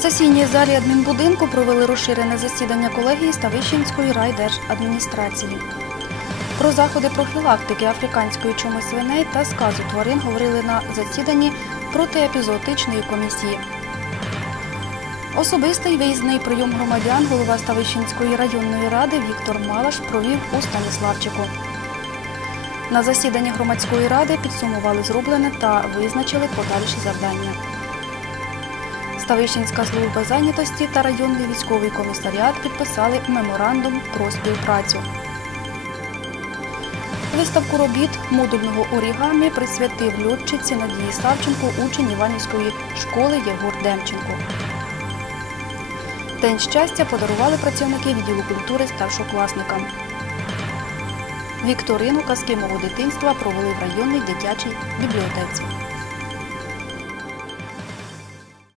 сесійній залі адмінбудинку провели розширене засідання колегії Ставищенської райдержадміністрації. Про заходи профілактики африканської чуми свиней та сказу тварин говорили на засіданні протиепізоотичної комісії. Особистий виїзний прийом громадян голова Ставищенської районної ради Віктор Малаш провів у Станіславчику. На засіданні громадської ради підсумували зроблене та визначили подальші завдання. Ставищенська служба зайнятості та районний військовий комісаріат підписали меморандум про співпрацю. Виставку робіт модульного орігамі присвятив льотчиці Надії Савченко, учень Іванівської школи Єгор Демченко. День щастя подарували працівники відділу культури старшокласникам. Вікторину казки мого дитинства провели в районній дитячій бібліотеці.